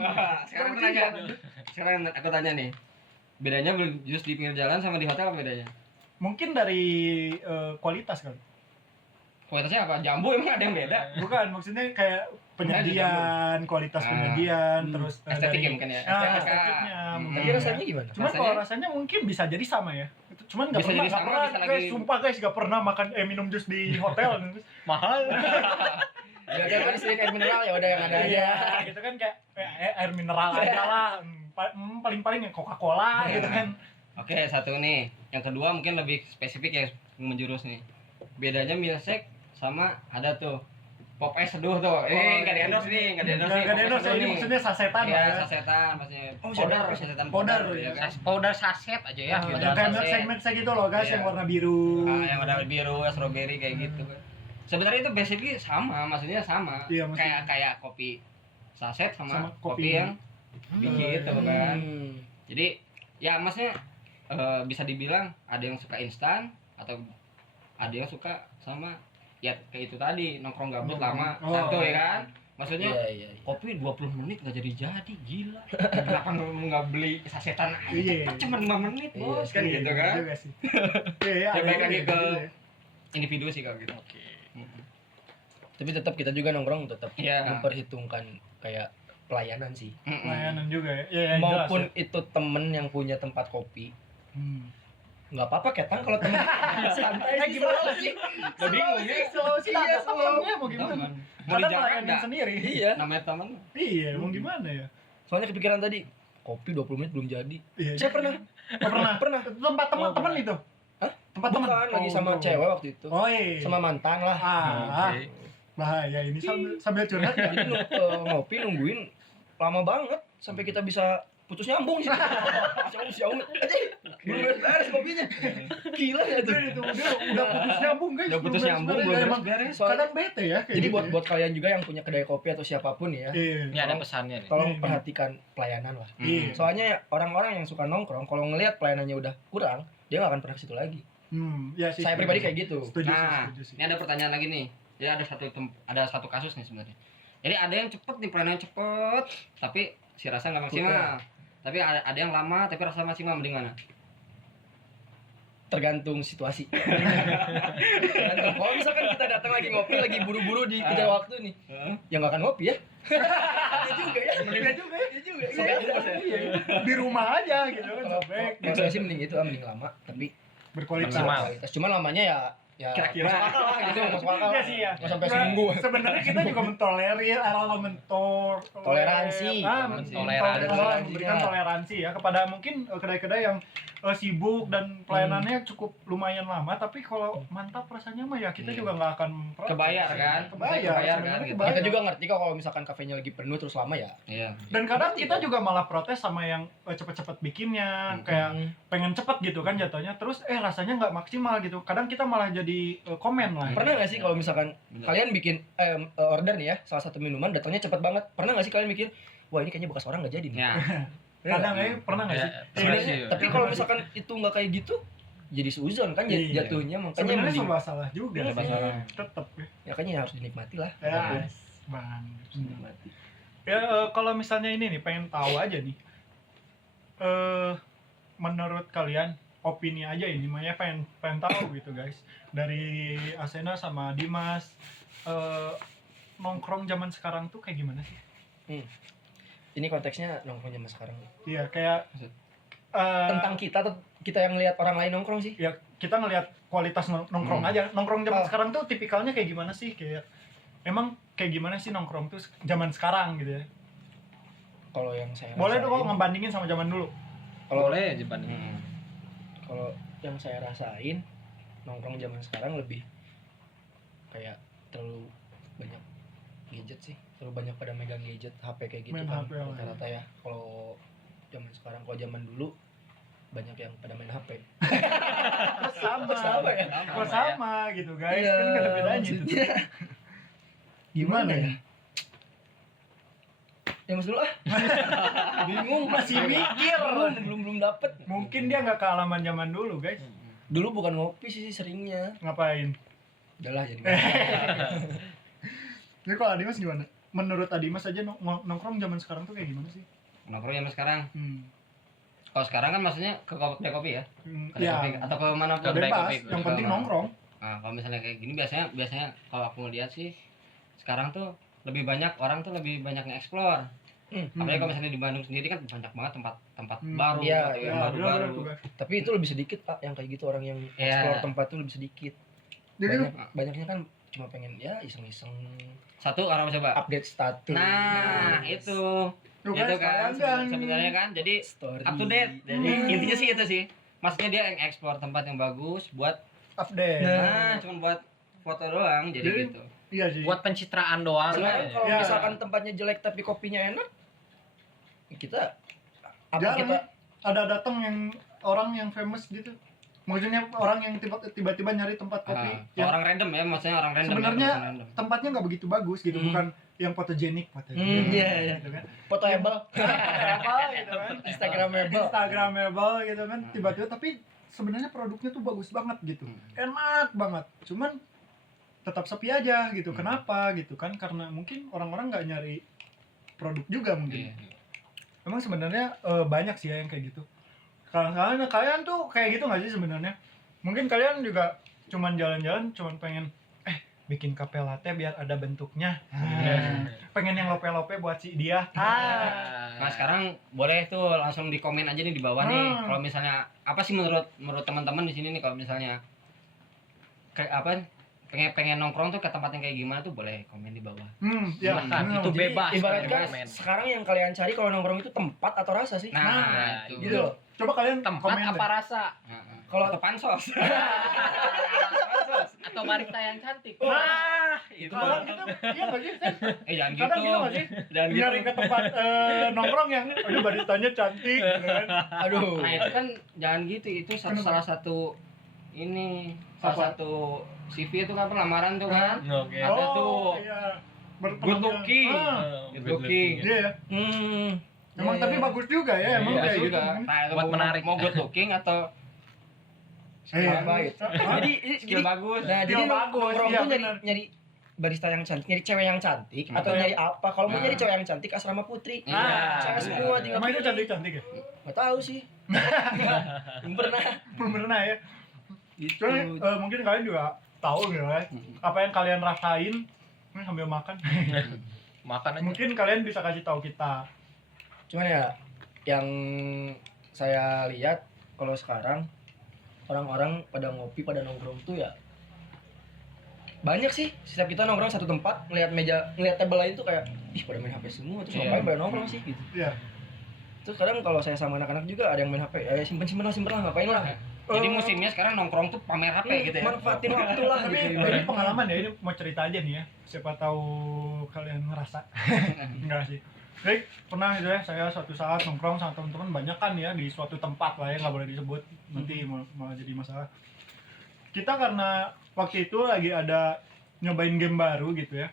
Sekarang aku nanya. Sekarang aku tanya nih. Bedanya beli jus di pinggir jalan sama di hotel apa bedanya? Mungkin dari kualitas kan. Kualitasnya apa? Jambu emang ada yang beda? Bukan, maksudnya kayak penyajian, kualitas penyajian, terus Estetik ya dari mungkin ya. estetiknya. Tapi rasanya gimana? Cuman kalau rasanya mungkin bisa jadi sama ya. Cuman nggak Bisa pernah, jadi sama, nggak bisa pernah. lagi- Guys, sumpah guys, nggak pernah makan minum jus di hotel. Mahal. Ya udah kan disediain air mineral ya udah yang ada aja. Iya, gitu kan kayak air mineral aja lah. Paling-paling yang Coca-Cola gitu kan. Oke, satu nih. Yang kedua mungkin lebih spesifik ya menjurus nih. Bedanya milkshake sama ada tuh pop ice seduh tuh. Ini nggak di endorse nih, nggak di endorse nih. Nggak ada Pop ice endorse, seduh ini nih. maksudnya sasetan Iya, lah ya. sasetan maksudnya. Oh, Powder, sasetan. sasetan Powder, powder ya. ya kan. Powder saset aja ya. Yang Gitu. kayak saset. segmen gitu loh guys, Iya. yang warna biru. Yang ada biru, strawberry kayak gitu kan. Sebenarnya itu basically sama, maksudnya sama. Iya, maksudnya. Kayak kopi saset sama, Sama kopi kopi. yang biji itu kan. Hmm. Jadi ya maksudnya bisa dibilang ada yang suka instan atau ada yang suka sama ya kayak itu tadi nongkrong gabut lama Oh. santuy kan. Maksudnya Iya. kopi 20 menit nggak jadi gila. Kenapa nggak beli sasetan aja? Iya. Cepat, cuma 5 menit Iya, bos kan Iya, gitu kan. juga sih. Iya, Ya, ada baik juga lagi gitu ke ya. individu sih kalau gitu. Oke. Tapi tetap kita juga nongkrong tetap Iya. memperhitungkan kayak pelayanan sih. Pelayanan juga ya. Iya, jelas Maupun ya. itu temen yang punya tempat kopi, Hmm. nggak apa-apa ketang kalau temen santai sih. gimana sih? Udah bingung ya. Sulawesi Iya, ada slow. temennya mau gimana? Teman. Mau Kadang dijaga layanin enggak? sendiri. Iya. Namanya teman. Iya, mau gimana ya? Soalnya kepikiran tadi kopi 20 menit belum jadi. Iya. Saya pernah. Oh, pernah. Pernah. Itu tempat teman-teman itu. Hah? Tempat teman. Bukan, lagi sama Oh, cewek waktu itu. Oh iya. Sama mantan lah. Oke. Bahaya ini sambil curhat ya. Jadi ngopi nungguin lama banget sampai kita bisa putus nyambung sih. Siau aja. Belum beres kopinya. Gila ya tuh. Udah putus nyambung guys. Udah putus nyambung, belum Emang beres-beres. kadang bete ya kayak Jadi gitu ya. buat kalian juga yang punya kedai kopi atau siapapun ya, Iya. Ini ada pesannya nih. tolong Iya. perhatikan pelayanan lah. Iya. Soalnya orang-orang yang suka nongkrong kalau ngelihat pelayanannya udah kurang, dia nggak akan pernah ke situ lagi. Ya sih. Saya pribadi kayak gitu. Setuju sih, Nah, setuju sih. ini ada pertanyaan lagi nih. Jadi ada satu kasus nih sebenarnya. Jadi ada yang cepet nih pelayanan cepet, tapi si rasa nggak maksimal. Tapi ada yang lama tapi rasa maksimal, mending mana? Tergantung situasi. Tergantung. Kalau misalkan kita datang lagi ngopi, lagi buru-buru di kejar waktu nih, ya nggak akan ngopi ya. Iya juga ya. Iya juga ya. Iya juga. Iya. Di rumah aja gitu kan. Kalau Sobek. kalau saya sih mending itu, mending lama, tapi Berkualitas. Maksimal. kualitas. Cuman lamanya ya Kira-kira. masuk akal lah gitu, masuk akal. Iya sih ya. Nggak sampai Nah, seminggu. Sebenarnya kita juga mentolerir, Toleransi. Toleransi. Memberikan toleransi ya kepada mungkin kedai-kedai yang sibuk dan pelayanannya cukup lumayan lama, tapi kalau mantap rasanya mah ya kita Iya. juga nggak akan protes. Kebayar kan? Kebayar, Kebayar kan, sebenarnya gitu. kebayar. Kita juga ngerti kok kalau misalkan kafenya lagi penuh terus lama ya. Iya. Dan kadang kita juga malah protes sama yang cepet-cepet bikinnya, kayak pengen cepet gitu kan jatuhnya, terus rasanya nggak maksimal gitu. Kadang kita malah jadi komen lah. Pernah nggak sih kalau misalkan Bener. kalian bikin order nih ya, salah satu minuman datangnya cepet banget. Pernah nggak sih kalian mikir, wah ini kayaknya bekas orang nggak jadi nih. Ya. Kadang pernah nggak Ya, sih? pernah Sebenarnya, sih. tapi kalau misalkan itu nggak kayak gitu, jadi seuzon kan Iya. jatuhnya, makanya Sebenarnya mending, serba salah juga. Serba sih. salah. Tetep ya. ya kayaknya harus dinikmati lah. Ya, bang. Dinikmati. Ya kalau misalnya ini nih pengen tahu aja nih. Menurut kalian opini aja ini Maya pengen tahu gitu guys. Dari Asena sama Dimas nongkrong zaman sekarang tuh kayak gimana sih? Ini konteksnya nongkrong zaman sekarang. Iya, kayak Tentang kita atau kita yang lihat orang lain nongkrong sih? ya kita ngelihat kualitas nongkrong aja. Nongkrong zaman Oh. sekarang tuh tipikalnya kayak gimana sih? Kayak emang kayak gimana sih nongkrong tuh zaman sekarang gitu ya? Kalau yang saya Boleh rasain, dong ngebandingin sama zaman dulu. kalau Boleh aja banding. kalau yang saya rasain nongkrong zaman sekarang lebih kayak terlalu banyak gadget sih, terlalu banyak pada megang gadget, HP kayak gitu Main kan HP lah. rata-rata ya. Kalau zaman sekarang, kalau zaman dulu banyak yang pada main HP. Sama ya? Kok sama gitu guys, Iya, kan gak ada bedanya itu. maksudnya. Gimana ya? Ya mas dulu ah. Bingung, Masih mikir. belum dapet. Mungkin dia nggak kealaman zaman dulu guys. Dulu bukan ngopi sih seringnya. Ngapain? Udahlah jadi. Jadi kalau Adimas gimana? Menurut Adimas aja nongkrong zaman sekarang tuh kayak gimana sih? Nongkrong zaman sekarang. Hmm. Kalau sekarang kan maksudnya ke kedai kopi ya? Kedai Ya, kopi atau ke mana pun. Kedai bebas. kopi, Yang penting kedai nongkrong. Nah, kalau misalnya kayak gini biasanya kalau aku ngeliat sih sekarang tuh lebih banyak orang tuh lebih banyak nge-explore. Apalagi kalau misalnya di Bandung sendiri kan banyak banget tempat baru Iya, atau iya, yang baru-baru. benar-benar tuh, guys. Tapi itu lebih sedikit pak, yang kayak gitu orang yang Iya. explore tempat tuh lebih sedikit. Jadi Banyaknya kan cuma pengen ya iseng-iseng Satu orang coba. update status. Nah, itu. tuh Itu guys, kan kalian sebenarnya kan jadi Story. up to date. Jadi intinya sih itu sih. Maksudnya dia yang explore tempat yang bagus buat update. cuma buat foto doang jadi Jadi, gitu. Iya sih. Buat pencitraan doang. Sebenarnya kalau Ya. misalkan tempatnya jelek tapi kopinya enak, kita apa Jarang kita ya. Ada datang yang orang yang famous gitu. Maksudnya orang yang tiba-tiba nyari tempat kopi yang Orang random ya, maksudnya orang random. sebenarnya ya, random. tempatnya nggak begitu bagus gitu, bukan yang fotogenik iya. gitu kan. fotoable, Apa gitu kan. instagramable. Instagramable gitu kan, tiba-tiba tapi sebenarnya produknya tuh bagus banget gitu, enak banget, cuman tetap sepi aja gitu. Kenapa gitu kan? Karena mungkin orang-orang nggak nyari produk juga mungkin. Iya. Emang sebenarnya banyak sih ya yang kayak gitu. Kalian tuh kayak gitu nggak sih sebenarnya? Mungkin kalian juga cuman jalan-jalan, cuman pengen bikin kafe latte biar ada bentuknya. pengen yang lope-lope buat si dia. Nah sekarang boleh tuh langsung di komen aja nih di bawah nih. Kalau misalnya apa sih menurut teman-teman di sini nih, kalau misalnya kayak apa pengen nongkrong tuh ke tempat yang kayak gimana tuh boleh komen di bawah. Ya, Silakan, itu Jadi, bebas. ibaratkan komen. sekarang yang kalian cari kalau nongkrong itu tempat atau rasa sih? Nah, itu. Gitu loh. Coba kalian Tempat komen apa deh. rasa? Kalau Atau pansos. Atau barista yang cantik? Nah, itu kalau gitu, iya nggak sih? Sen? Jangan Kadang gitu. gitu nggak sih? Jangan gitu. Nyari ke tempat nongkrong yang, aduh baristanya cantik, gitu kan? aduh. Nah itu kan jangan gitu, itu Kenapa? salah satu ini salah Apa? satu CV itu kan lamaran tuh kan. Oke. Ada tuh. Iya. Good looking. Good looking. Iya ya. Emang tapi bagus juga ya, emang Iya, kayak juga. gitu. Nah, itu Buat mau- menarik. mau good looking atau Apa itu? Jadi skill bagus. nah, jadi Skill bagus, nongkrong iya, tuh benar. nyari barista yang cantik, nyari cewek yang cantik atau Atau nyari apa? Kalau mau Nah. nyari cewek yang cantik asrama putri. Iya. Cewek semua tinggal Emang itu pilih. cantik-cantik ya? Nggak tahu sih. Belum pernah. Belum pernah ya. Gitu. Cuman mungkin kalian juga tahu gitu ya. Apa yang kalian rasain ini sambil makan. Makan aja. Mungkin kalian bisa kasih tahu kita. Cuman ya yang saya lihat kalau sekarang orang-orang pada ngopi, pada nongkrong tuh ya banyak sih. Setiap kita nongkrong satu tempat, ngelihat meja, ngelihat table lain tuh kayak ih pada main HP semua, terus Iya. ngapain pada nongkrong sih gitu. Iya. Terus kadang kalau saya sama anak-anak juga ada yang main HP, ya simpen lah, ngapain lah. Jadi musimnya sekarang nongkrong tuh pamer HP gitu ya. Manfaatin waktu lah Tapi gitu. ini ibaratnya. pengalaman ya, ini mau cerita aja nih ya. Siapa tahu kalian ngerasa. Enggak sih. Baik, pernah gitu ya, saya suatu saat nongkrong sama teman-teman banyak kan ya di suatu tempat lah ya, nggak boleh disebut nanti malah jadi masalah. Kita karena waktu itu lagi ada nyobain game baru gitu ya,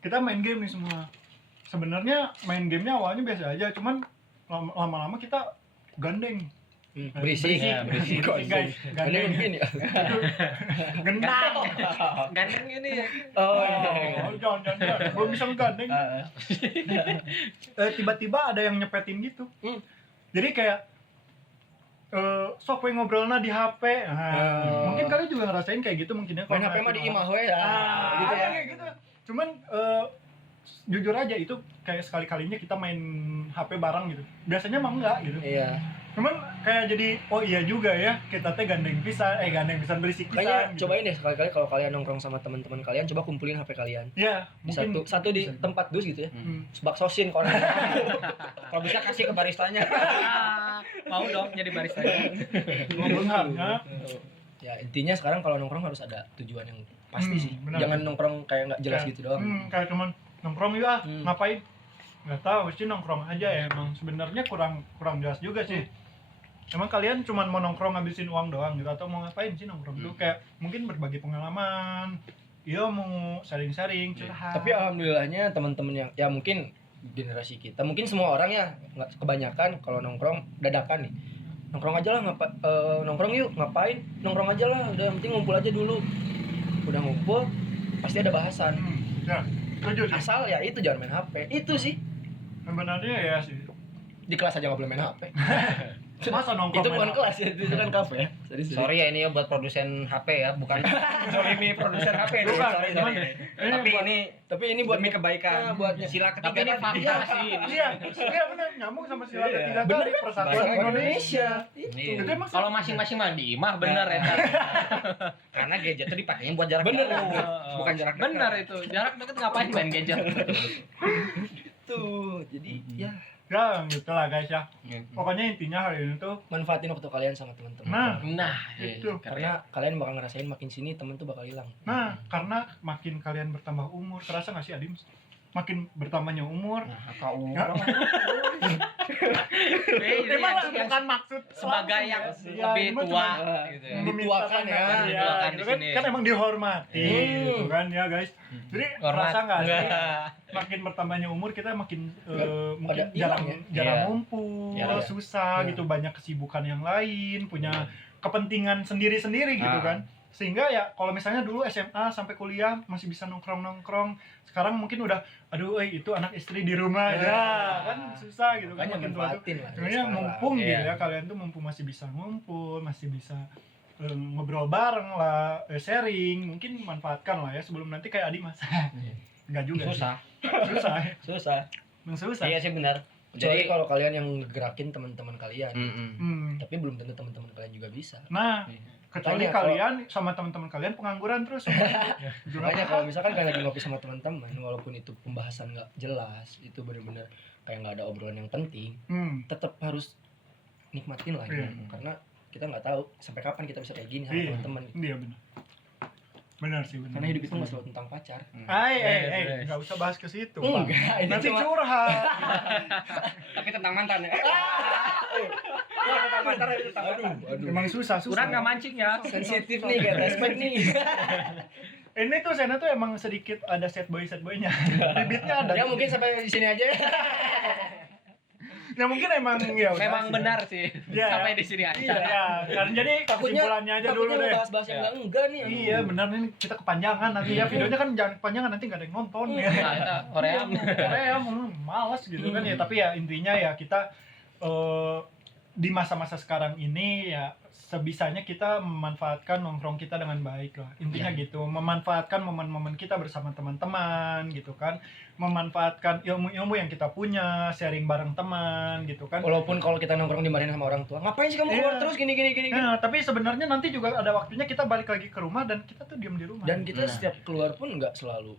kita main game nih semua. Sebenarnya main gamenya awalnya biasa aja, cuman lama-lama kita gandeng. Berisik. Ya, berisik. Guys, Ada yang gandeng. begini ya. Gendang. Gandeng ini ya. Oh Oh, jangan, belum bisa ngegandeng. Tiba-tiba ada yang nyepetin gitu. Jadi kayak sok we ngobrolna di HP. Nah, mungkin kalian juga ngerasain kayak gitu mungkin ya. Main HP mah di imah we ya. Gitu Ada ya. kayak gitu. Cuman jujur aja itu kayak sekali-kalinya kita main HP bareng gitu. Biasanya mah enggak gitu. Iya. Cuman kayak jadi oh iya juga ya, kita teh gandeng pisan, gandeng pisan berisik Kayaknya pisan. Gitu. cobain deh sekali-kali kalau kalian nongkrong sama teman-teman kalian, coba kumpulin HP kalian. Iya, Di mungkin satu di bisa. tempat dus gitu ya. Hmm. Sebak sosin kalau Kalau bisa kasih ke baristanya. Mau dong jadi barista. Ngobrolnya ya intinya sekarang kalau nongkrong harus ada tujuan yang pasti sih. benar. Jangan nongkrong kayak nggak jelas Kayak, gitu doang. kayak cuman nongkrong yuk ngapain? Nggak tahu sih, nongkrong aja ya. Emang sebenarnya kurang jelas juga sih. Emang kalian cuman mau nongkrong ngabisin uang doang gitu atau mau ngapain sih nongkrong tuh? Kayak mungkin berbagi pengalaman. Iya mau sharing-sharing, curhat. Tapi alhamdulillahnya teman-teman yang ya mungkin generasi kita, mungkin semua orang ya nggak kebanyakan kalau nongkrong dadakan nih. Nongkrong aja lah nongkrong yuk, ngapain? Nongkrong aja lah, udah yang penting ngumpul aja dulu. Udah ngumpul pasti ada bahasan. Ya, setuju sih. Asal ya itu jangan main HP. Itu sih. Sebenarnya ya sih. Di kelas aja nggak boleh main HP. Masa nongkrong Itu main bukan HP? kelas ya, itu kan kafe ya. Sorry ya ini ya buat produsen HP ya, bukan zolimi produsen HP nih. Bukan, Sorry, cuman sorry. ini Tapi buat- ini Tapi ini buat demi kebaikan. Nah, buat sila Tapi ketiga ini tadi. fakta sih. Iya benar, nyambung sama sila Iya. ketiga Bener tadi kan? persatuan Bahasa Indonesia. Itu. Iya. Itu emang Kalau masing-masing mah di imah bener ya. Karena gadget itu dipakainya buat jarak Bener. jauh, bukan jarak dekat. Bener itu. Jarak deket ngapain main gadget? Tuh, jadi ya ya gitu lah guys ya. Hmm. Pokoknya intinya hari ini tuh manfaatin waktu kalian sama teman-teman. Nah, Nah, itu. Karena kalian bakal ngerasain makin sini temen tuh bakal hilang. Nah, karena makin kalian bertambah umur, terasa nggak sih Adim? Makin bertambahnya umur, Nah, kau Ya. emang bukan maksud sebagai langsung yang ya. lebih Iya, ini mah tua cuma gitu ya. Dituakan ya. Dituakan gitu di kan, sini. kan emang dihormati gitu kan ya guys. Jadi Hormat. terasa nggak sih Enggak. makin bertambahnya umur kita makin mungkin Ada hilang jarang Iya. ngumpul, Iya. susah Iya. gitu, banyak kesibukan yang lain, punya kepentingan sendiri-sendiri gitu Ah. kan. Sehingga ya kalau misalnya dulu SMA sampai kuliah masih bisa nongkrong-nongkrong, sekarang mungkin udah aduh itu anak istri di rumah ya kan susah gitu kan, Makanya makin tua tuh. manfaatin lah. Sebenarnya sekarang. mumpung Iya. gitu ya, kalian tuh mumpung masih bisa ngumpul, masih bisa ngobrol bareng lah, sharing, mungkin manfaatkan lah ya sebelum nanti kayak Adi mas. Enggak juga. Susah. Susah. Susah. Emang susah. Iya sih benar. Kecuali kalau kalian yang gerakin teman-teman kalian. Hmm. Tapi belum tentu teman-teman kalian juga bisa. Nah, kecuali Makanya kalian sama teman-teman kalian pengangguran terus. Makanya kalau misalkan kalian lagi ngopi sama teman-teman, walaupun itu pembahasan nggak jelas, itu benar-benar kayak nggak ada obrolan yang penting, tetap harus nikmatin lah Iya. karena kita nggak tahu sampai kapan kita bisa kayak gini sama Iya. teman-teman. Iya benar. Benar sih benar. Karena hidup itu nggak selalu tentang pacar. Enggak usah bahas ke situ, Pak. Enggak, ini Nanti cuma curhat. Tapi tentang mantan ya. aduh. Emang susah. Kurang nggak mancing ya. Sensitif nih kayak tespek nih. Ini tuh Sena tuh emang sedikit ada set boynya. Bibitnya ada. Ya mungkin sampai di sini aja. Ya mungkin emang ya udah Memang sih. benar sih. Iya. Sampai di sini aja. Iya, kan jadi kesimpulannya aja dulu deh. bahas-bahas yang enggak nih. aduh. Iya, benar nih kita kepanjangan nanti ya videonya kan jangan kepanjangan nanti nggak ada yang nonton ya. Nah, itu Korea. Korea males gitu kan ya, tapi ya intinya ya kita di masa-masa sekarang ini ya sebisanya kita memanfaatkan nongkrong kita dengan baik lah. Intinya gitu, memanfaatkan momen-momen kita bersama teman-teman gitu kan. Memanfaatkan ilmu-ilmu yang kita punya, sharing bareng teman gitu kan. Walaupun kalau kita nongkrong dimarahin sama orang tua, ngapain sih kamu keluar Iya. terus gini. Nah, tapi sebenarnya nanti juga ada waktunya kita balik lagi ke rumah dan kita tuh diam di rumah. Dan kita Nah. setiap keluar pun nggak selalu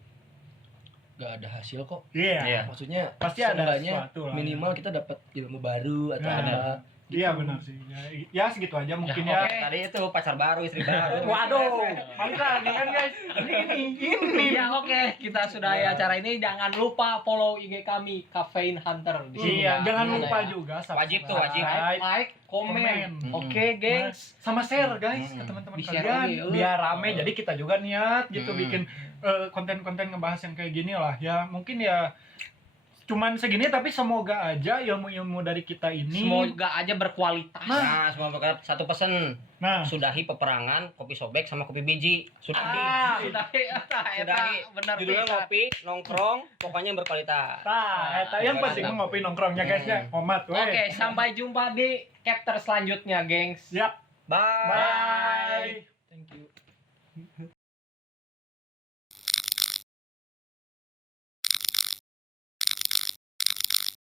nggak ada hasil kok. Iya. Iya. Maksudnya Pasti ada seenggaknya sesuatu lah. minimal kita dapat ilmu baru atau Nah, apa. Iya benar sih. Ya segitu aja mungkin ya. oke. Tadi itu pacar baru, istri baru. Waduh, balik lagi kan guys. Ini. Ya oke, kita sudahi acara ini. Jangan lupa follow IG kami Caffeine Hunter di sini. Iya, ya. jangan Ada lupa ya. juga Wajib tuh, wajib. Like, komen. Komen. Oke, gengs. Sama share guys ke teman-teman Di-share kalian lagi, biar rame. Jadi kita juga niat gitu Hmm. bikin konten-konten ngebahas yang kayak gini lah ya. Mungkin ya cuman segini tapi semoga aja ilmu-ilmu dari kita ini Semoga aja berkualitas. Nah, semua berkat satu pesan. nah Sudahi peperangan kopi sobek sama kopi biji. Sudahi. Sudahi. Sudahi. Benar Judulnya bisa. ngopi, nongkrong, pokoknya berkualitas. eta yang penting ngopi nongkrongnya guys ya. Omat we. Oke, sampai jumpa di chapter selanjutnya, gengs. Yap. Bye. Bye. Thank you.